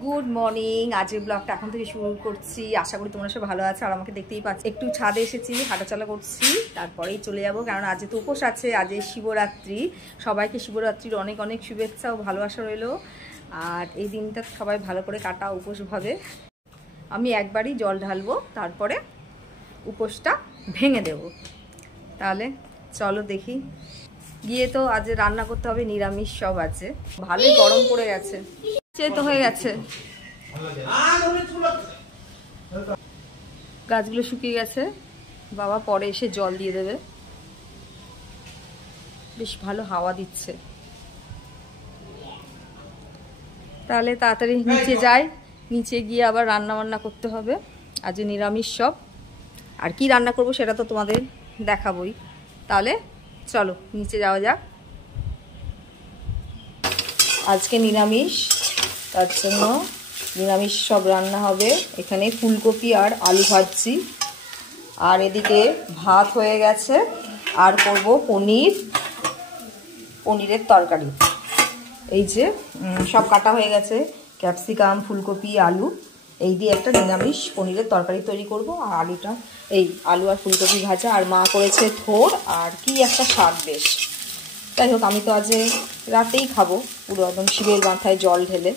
Good morning. আজকের ব্লগটা এখন থেকে শুরু করছি। আশা করি তোমরা সব ভালো আছো আর আমাকে দেখতেই পাচ্ছ। একটু ছাদে এসেছি, হাঁটাচলা করছি, তারপরেই চলে যাবো, কারণ আজ তো উপোস আছে, আজ শিবরাত্রি। সবাইকে শিবরাত্রির অনেক অনেক শুভেচ্ছা ও ভালোবাসা রইলো। আর এই দিনটা সবাই ভালো করে কাটা উপোসভাবে। আমি একবারই জল ঢালবো, তারপরে উপোসটা ভেঙে দেব। তাহলে চলো দেখি। গিয়ে তো আজ রান্না করতে হবে, নিরামিষ সব আছে। ভালোই গরম পড়ে গেছে, তো হয়ে গেছে। গাছগুলো শুকিয়ে গেছে, বাবা পরে এসে জল দিয়ে দেবে। বেশ ভালো হাওয়া দিচ্ছে। তাহলে তাড়াতাড়ি নিচে যাই, নিচে গিয়ে আবার রান্না বান্না করতে হবে। আজ নিরামিষ সব। আর কি রান্না করব সেটা তো তোমাদের দেখাবই। তাহলে চলো নিচে যাওয়া যাক। আজকে নিরামিষ, তার জন্য নিরামিষ সব রান্না হবে। এখানে ফুলকপি আর আলু ভাজছি, আর এদিকে ভাত হয়ে গেছে। আর করব পনিরের তরকারি। এই যে সব কাটা হয়ে গেছে, ক্যাপসিকাম, ফুলকপি, আলু, এই দিয়ে একটা নিরামিষ পনিরের তরকারি তৈরি করব। আর আলুটা, এই আলু আর ফুলকপি ভাজা, আর মা করেছে থোর আর কি একটা শাক। বেশ, যাই হোক, আমি তো আজ রাতেই খাবো, পুরো একদম শিবের মাথায় জল ঢেলে।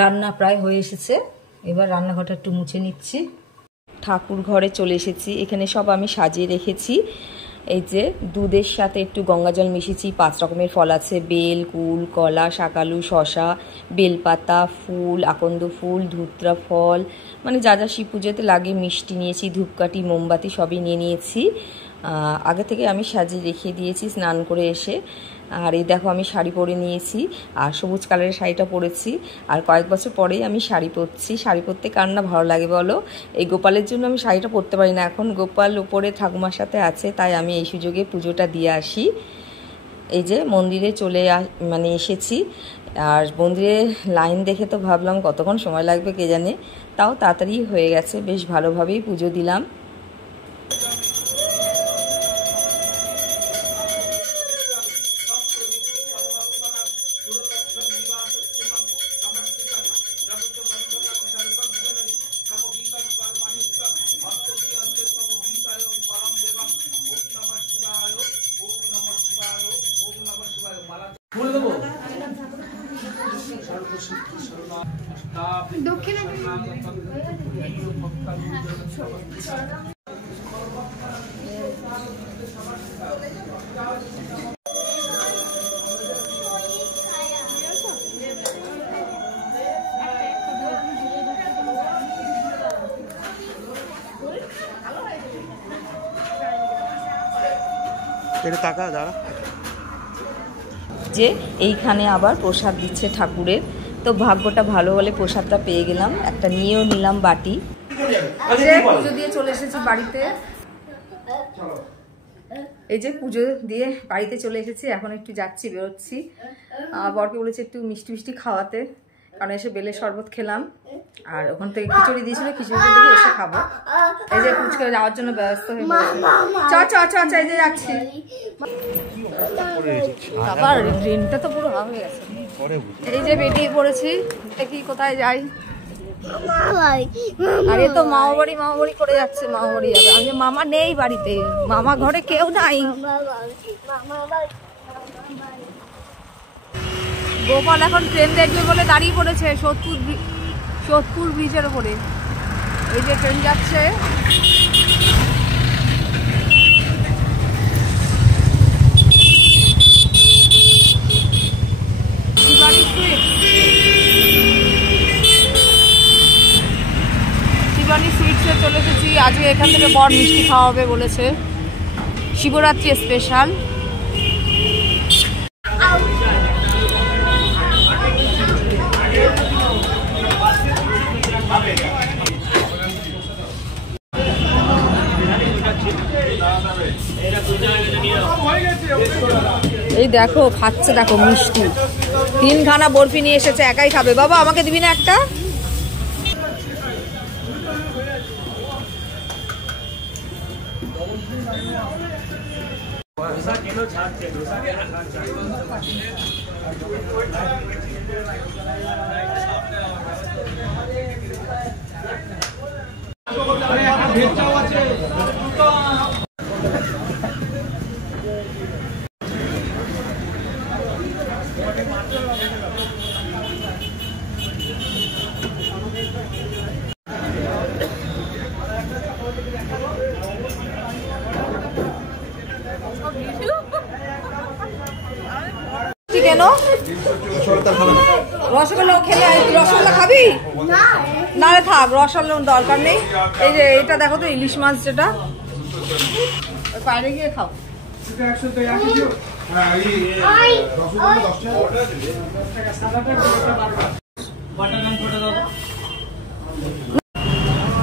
রান্না প্রায় হয়ে এসেছে, এবার রান্নাঘরটা একটু মুছে নিচ্ছি। ঠাকুর ঘরে চলে এসেছি। এখানে সব আমি সাজিয়ে রেখেছি। এই যে দুধের সাথে একটু গঙ্গা জল মিশিয়েছি। 5 রকমের ফল আছে, বেল, কুল, কলা, শাকালু, শশা, বেলপাতা, ফুল, আকন্দ ফুল, ধুত্রা ফল, মানে যা যা শিব পুজোতে লাগে। মিষ্টি নিয়েছি, ধূপকাঠি, মোমবাতি সবই নিয়ে নিয়েছি। আগে থেকে আমি সাজিয়ে রেখে দিয়েছি স্নান করে এসে। আর এই দেখো, আমি শাড়ি পরে নিয়েছি, আর সবুজ কালারের শাড়িটা পরেছি। আর কয়েক বছর পরেই আমি শাড়ি পরছি। শাড়ি পরতে কার না ভালো লাগে বলো। এই গোপালের জন্য আমি শাড়িটা পরতে পারি না। এখন গোপাল উপরে ঠাকুমার সাথে আছে, তাই আমি এই সুযোগে পুজোটা দিয়ে আসি। এই যে মন্দিরে এসেছি। আর মন্দিরে লাইন দেখে তো ভাবলাম কতক্ষণ সময় লাগবে কে জানে, তাও তাড়াতাড়ি হয়ে গেছে। বেশ ভালোভাবেই পুজো দিলাম। যে এইখানে আবার প্রসাদ দিচ্ছে ঠাকুরের, তো ভাগ্যটা ভালো হলে প্রসাদটা পেয়ে গেলাম। একটা নিয়েও নিলাম বাটি। পুজো দিয়ে চলে এসেছি বাড়িতে। এই যে পুজো দিয়ে বাড়িতে চলে এসেছি, এখন একটু যাচ্ছি, বেরোচ্ছি। বরকে বলেছি একটু মিষ্টি মিষ্টি খাওয়াতে, কারণ এসে বেলের শরবত খেলাম, আর ওখান থেকে খিচুড়ি দিয়েছিল, খিচুড়িটা দিকে এসে খাবো। এই যে ফুচকা যাওয়ার জন্য ব্যস্ত হয়ে পড়েছে। এই যে যাচ্ছি। আবার ট্রেনটা তো পুরো হয়ে গেছে। এই যে বেরিয়ে পড়েছি, দেখি কোথায় যাই। আরে তো মামা বাড়ি করে যাচ্ছে, মামা বাড়ি যাবে। আমি মামা নেই বাড়িতে, মামা ঘরে কেউ নাই। গোপাল এখন ট্রেন দেখবে বলে দাঁড়িয়ে পড়েছে সোদপুর ব্রিজের ওপরে। এই যে ট্রেন যাচ্ছে। শিবানী সুইটসে চলে এসেছি। আজকে এখান থেকে বর মিষ্টি খাওয়াবে বলেছে, শিবরাত্রি স্পেশাল। এই দেখো খাচ্ছে, দেখো মিষ্টি, 3খানা বরফি নিয়ে এসেছে, একাই খাবে। বাবা আমাকে দিবি না একটা? কেন রসগোল্লা খেলে রসগোল্লা খাবি না রে থাক, রসগোল্লা দরকার নেই। এই যে এটা দেখো তো ইলিশ মাছ, যেটা বাইরে গিয়ে খাও।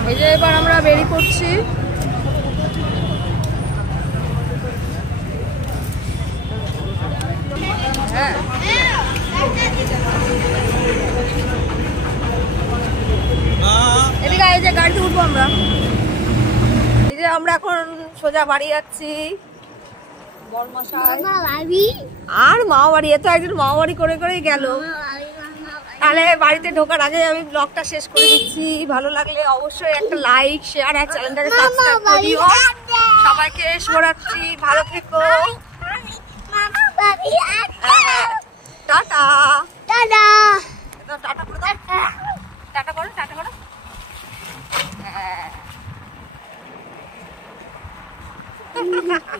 এই যে এবার আমরা বেরিয়ে পড়ছি। হ্যাঁ এদিকে এই যে গাড়িতে উঠবো আমরা। এই যে আমরা এখন সোজা বাড়ি যাচ্ছি। বড়মশাই আর মামা বাড়ি, এত একজন মামা বাড়ি করে করেই গেল। তাহলে বাড়িতে ঢোকার আগে আমি ব্লগটা শেষ করে দিচ্ছি। ভালো লাগলে অবশ্যই একটা লাইক, শেয়ার আর চ্যানেলটাকে সাবস্ক্রাইব করে দিও। সবাইকে শুভরাত্রি, ভালো থেকো।